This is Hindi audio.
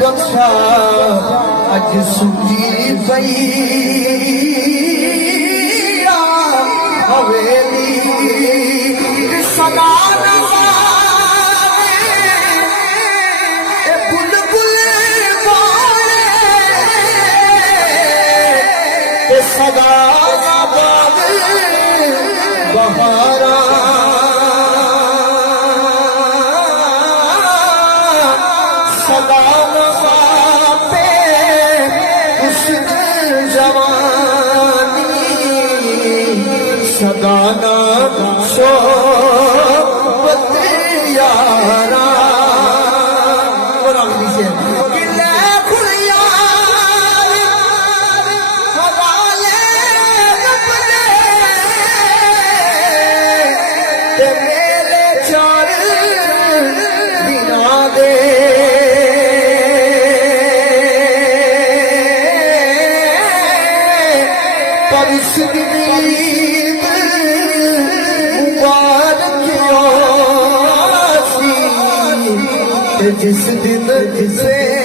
बख्शा अज सुजी पई हवेली सदा सदा बाग बहारा सदा पे उस जवानी सदा ना सोबत यारा मेरे चार बिना दे पर इस मुबारक जिस दिन जिसे